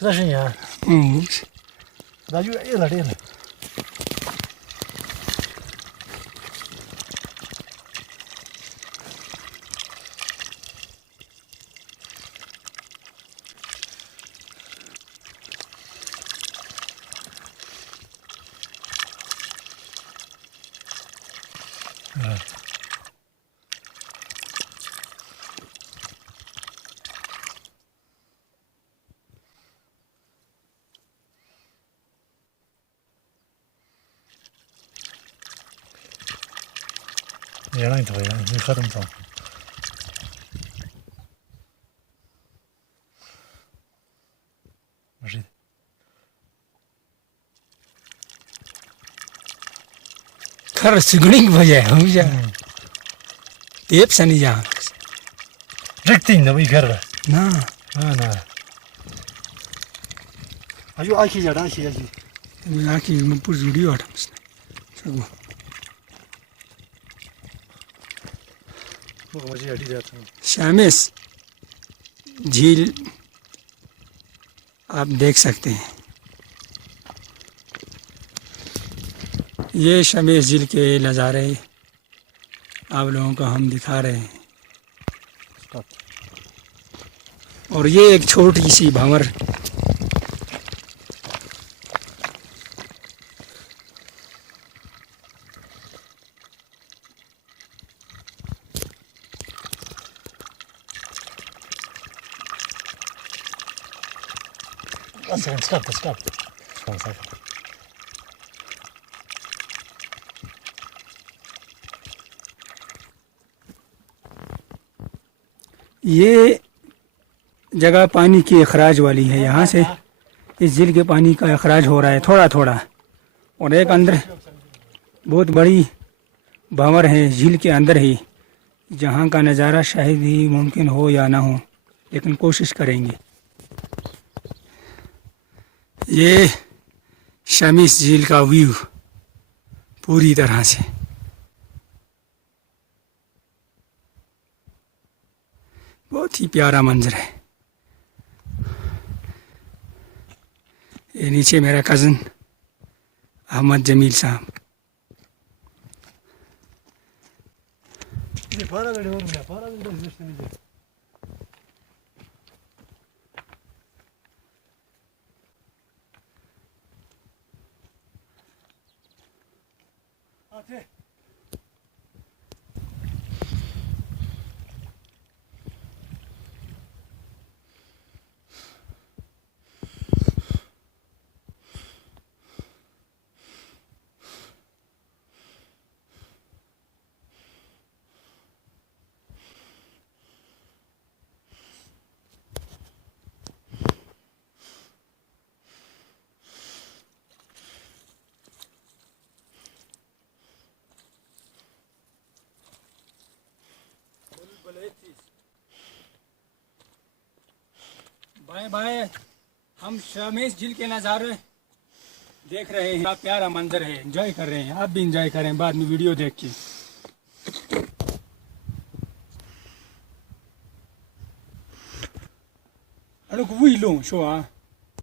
这是呀，那越越来越了。ये नहीं तो यार ये खत्म था मशीन खर सुगनिंग बजाय हम जा टेप सनी जा रिक्तिंग ना वही कर रहा ना ना 아유 아키 잘 아키 아키 आखिर में पूरी वीडियो आठ सब मुझे हटी जाता है शामेस झील आप देख सकते हैं ये शमेश झील के नज़ारे आप लोगों को हम दिखा रहे हैं और ये एक छोटी सी भंवर stop stop ये जगह पानी की अखराज वाली है। यहाँ से इस झील के पानी का अखराज हो रहा है थोड़ा थोड़ा और एक अंदर बहुत बड़ी भंवर है झील के अंदर ही जहाँ का नज़ारा शायद ही मुमकिन हो या ना हो लेकिन कोशिश करेंगे। ये शमीस झील का व्यू पूरी तरह से बहुत ही प्यारा मंजर है। ये नीचे मेरा कज़न अहमद जमील साहब बाएं बाएं हम शमेश झील के नज़ारे देख रहे हैं। प्यारा मंजर है एंजॉय कर रहे हैं। आप भी एंजॉय करें बाद में वीडियो देख के। अरे वही लो शो